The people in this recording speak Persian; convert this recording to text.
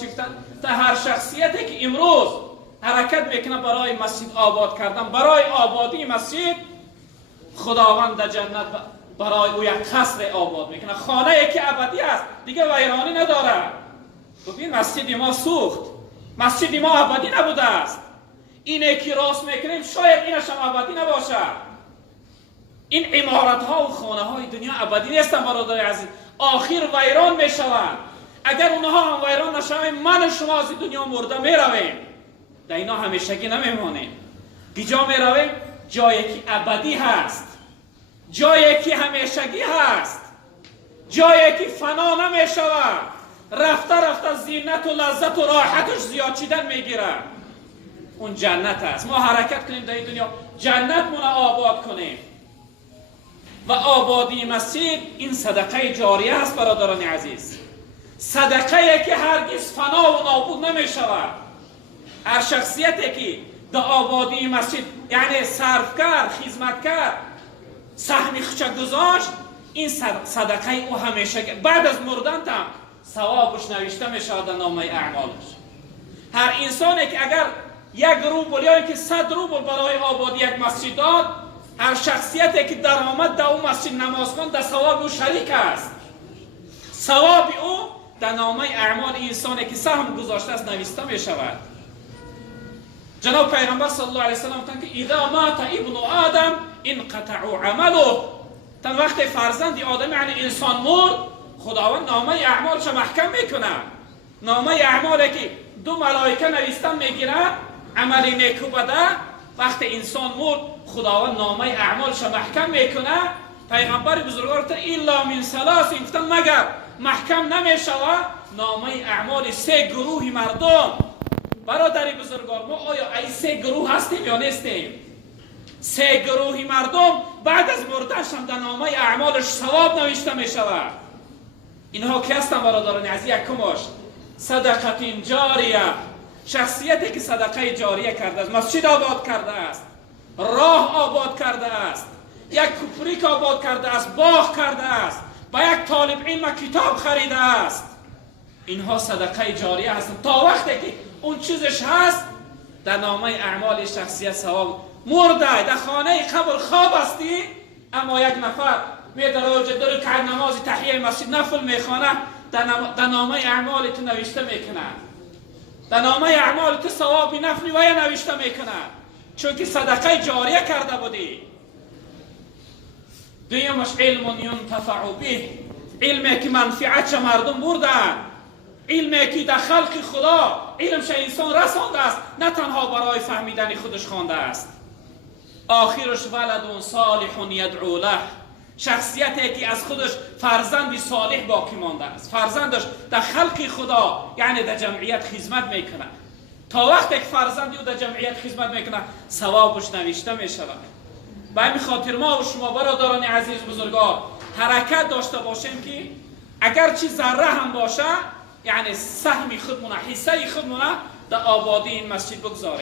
چی گفتن؟ تا هر شخصیتی که امروز حرکت میکنه برای مسجد آباد کردن، برای آبادی مسجد، خداوند در جنت برای او یک قصر آباد میکنه، خانه ای که ابدی است، دیگه ویرانی نداره. ببین مسجد ما سوخت، مسجد ما ابدی نبوده است. اینه که راست میکنیم شاید اینش هم ابدی نباشه. این عمارت ها و خانه های دنیا ابدی نیستن برادر عزیز، آخر ویران میشوند. اگر اونها هم ویران نشوند، من و شما از دنیا مرده میرویم، در اینا همیشگی نمیمانیم. کجا میرویم؟ جایی که ابدی هست، جایی که همیشگی هست، جایی که فنا نمیشود، رفته رفته زینت و لذت و راحتش زیاد چیدن میگیره. اون جنت است. ما حرکت کنیم در این دنیا جنت مون آباد کنیم. و آبادی مسجد این صدقه جاریه است برادران عزیز، صدقه که هرگز فنا و نابود نمی شود. هر شخصیتی که در آبادی مسجد یعنی صرف کرد، خدمت کرد، سهمی خچه گذاشت، این صدقه او همیشه بعد از مردن هم ثوابش نوشته می شود در نامه اعمالش. هر انسانی که اگر 1 روبل یا اینکه 100 روبل برای آبادی یک مسجد داد، هر شخصیتی که درآمد در اون مسجد نماز خواند در ثواب او شریک است. ثواب او در نامه اعمال انسانی که سهم گذاشته است نوشته می شود. جناب پیغمبر صلی الله علیه و سلم گفتند که اذا مات ابن آدم انقطع عمله. تا وقتی فرزند آدم یعنی انسان مرد، خداوند نامه اعمالش محکم میکنه. نامه اعمالی که 2 ملائکه نوشتن میگیره، عمل نیکو بده، وقتی انسان مرد خداوند نامه اعمالش محکم میکنه. پیغمبر بزرگوار گفت الا من ثلاث، گفتن مگر محکم نمیشود نامه اعمال 3 گروه مردم. برادری بزرگوار، ما آیا ای 3 گروه هستیم یا نیستیم؟ 3 گروه مردم بعد از مردنش هم در نامه اعمالش ثواب نوشته میشود. اینها کی هستن برادران عزیز؟ یکمش صدقه جاریه، شخصیتی که صدقه جاریه کرده است، مسجد آباد کرده است، راه آباد کرده است، یک کوپریک آباد کرده است، باغ کرده است، با یک طالب علم کتاب خریده است. اینها صدقه جاریه هستند. تا وقتی که اون چیزش هست در نامه اعمال شخصیت ثواب. مرده در خانه قبر خواب هستی، اما یک نفر میره روزه 2 رکعت نماز تحیه مسجد نفل میخوانه، در نامه اعمال تو نوشته میکنه، در نامه اعمال تو ثواب نفلی و یا نوشته میکنه، چون که صدقه جاریه کرده بودی. دویمش علم ینتفع به، علمی که منفعت مردم بردن، علمی که در خلق خدا علمش انسان رسانده است، نه تنها برای فهمیدن خودش خوانده است. آخرش ولد صالح یدعو له، شخصیتی که از خودش فرزندی صالح باقی مانده است، فرزندش در خلق خدا یعنی در جمعیت خدمت میکنه. تا وقتی که فرزندی او در جمعیت خدمت میکنه ثوابش نوشته میشود. به همین خاطر ما و شما برادران عزیز بزرگوار حرکت داشته باشیم که اگر چی ذره هم باشه یعنی سهم خودمونه، حصه خودمونه در آبادی این مسجد بگذاریم.